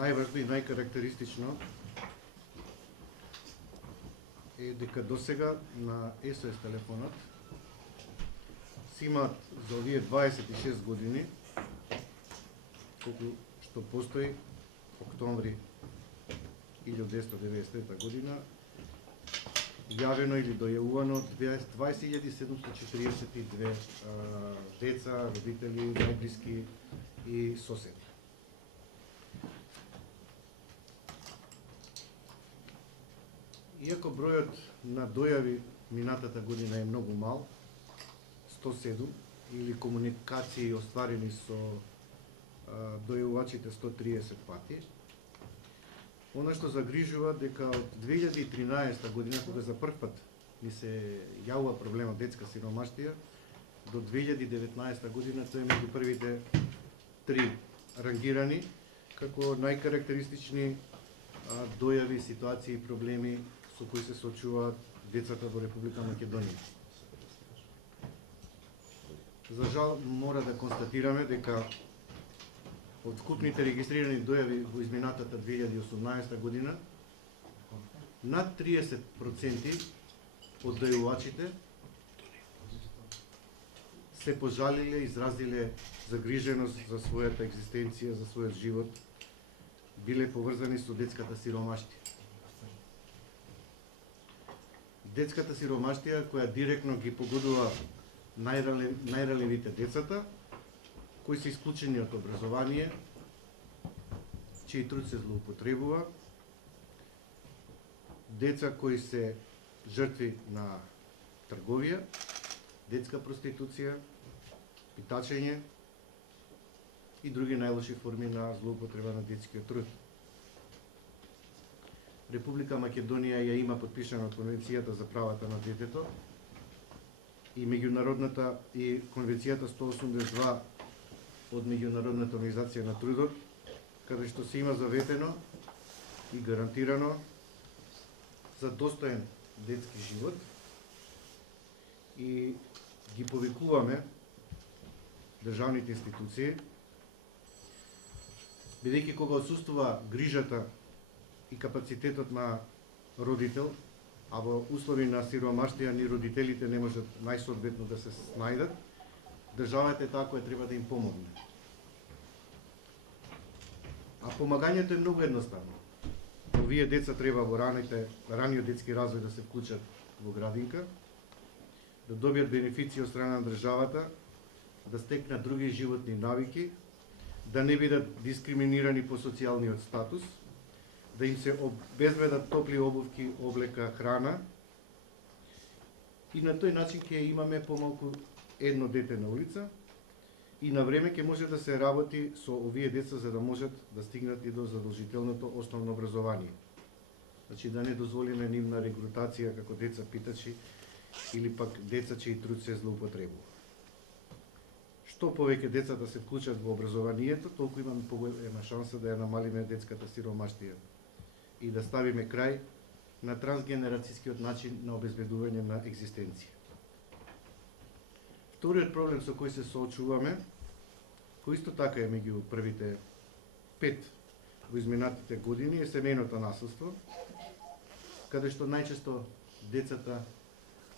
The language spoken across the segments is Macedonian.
најважно и најкарактеристично е дека досега на СОС телефонот си имаат за овие 26 години, колку што постои, октомври 1993 година, јавено или дојавувано 20.742 деца, родители, најблиски и соседи. Иако бројот на дојави минатата година е многу мал, 107, или комуникации остварени со дојавувачите 130 пати, она што загрижува дека од 2013 година, кога за прв пат ни се јавува проблемот детска сиромаштија, до 2019 година тој е меѓу првите 3 рангирани како најкарактеристични дојави, ситуации и проблеми со кои се соочуваат децата во Република Македонија. За жал мора да констатираме дека од вкупните регистрирани дојави во изминатата 2018 година, над 30% од дојавувачите се пожалиле, изразиле загриженост за својата екзистенција, за својот живот, биле поврзани со детската сиромаштија. Детската сиромаштија која директно ги погодува најранливите децата, кои се исклучени од образование, чиј труд се злоупотребува, деца кои се жртви на трговија, детска проституција, питачење и други најлоши форми на злоупотреба на детскиот труд. Република Македонија ја има подпишана Конвенцијата за правата на детето и меѓународната и Конвенцијата 182 од Меѓународната организација на трудот, каде што се има заветено и гарантирано за достоен детски живот, и ги повикуваме државните институции, бидејќи кога отсуствува грижата и капацитетот на родител, а во услови на сиромаштија ни родителите не можат најсоодветно да се снајдат, државата е таа која треба да им помогне. А помагањето е многу едноставно. Овие деца треба во раниот детски развој да се вклучат во градинка, да добијат бенефиции од страна на државата, да стекнат други животни навики, да не бидат дискриминирани по социјалниот статус, да им се обезбедат топли обувки, облека, храна, и на тој начин ќе имаме помалку едно дете на улица и на време ќе може да се работи со овие деца за да можат да стигнат и до задолжителното основно образование. Значи да не дозволиме нивна регрутација како деца питачи или пак деца чиј труд се злоупотребува. Што повеќе децата се вклучат во образованието, толку имаме поголема шанса да ја намалиме детската сиромаштија и да ставиме крај на трансгенерацијскиот начин на обезбедување на екзистенција. Вториот проблем со кој се соочуваме, кој исто така е меѓу првите 5 во изминатите години, е семејното насилство, каде што најчесто децата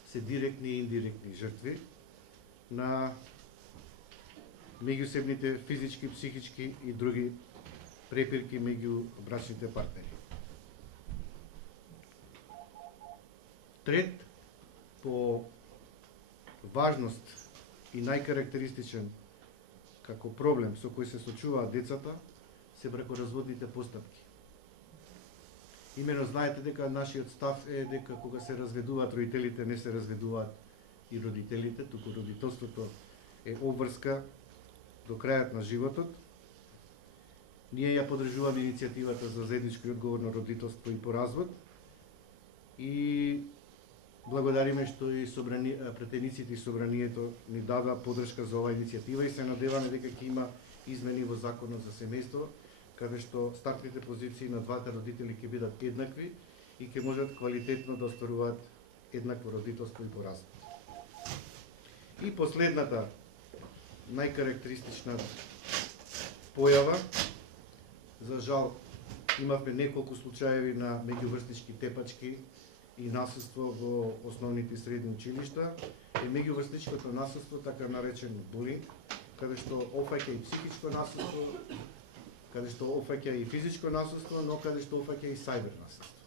се директни и индиректни жртви на меѓусебните физички, психички и други препирки меѓу брачните партнери. Трет по важност и најкарактеристичен како проблем со кој се соочуваат децата се бракоразводните постапки. Имено знаете дека нашиот став е дека кога се разведуваат родителите, не се разведуваат и родителите, туку родителството е обврска до крајот на животот. Ние ја поддржуваме иницијативата за заедничко и одговорно родителство и по развод и благодариме што и претениците и собранието ни дада поддршка за оваа иницијатива и се надеваме дека ќе има измени во Законот за семејство, каде што стартните позиции на двата родители ќе бидат еднакви и ќе можат квалитетно да остваруваат еднакво родителство и по развод. И последната најкарактеристична појава, за жал Имавме неколку случаеви на меѓуврснички тепачки и насилство во основните и средни училишта, и меѓуврсничкото насилство, така наречен булинг, каде што опфаќа и психичко насилство, каде што опфаќа и физичко насилство, но каде што опфаќа и сајбер насилство.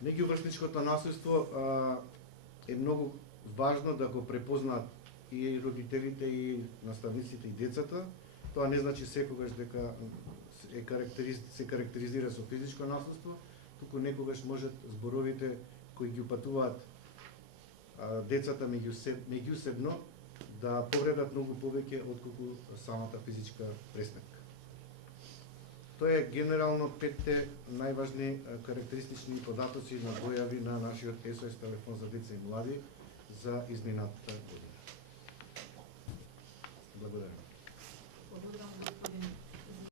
Меѓуврсничкото насилство е многу важно да го препознаат и родителите, и наставниците, и децата. Тоа не значи секогаш дека се карактеризира со физичко насилство, туку некогаш можат зборовите кои ги упатуваат децата меѓусебно да повредат многу повеќе отколку самата физичка пресметка. Тоа е генерално 5 најважни карактеристични податоци на појави на нашиот SOS телефон за деца и млади за изминатата година. Благодарам.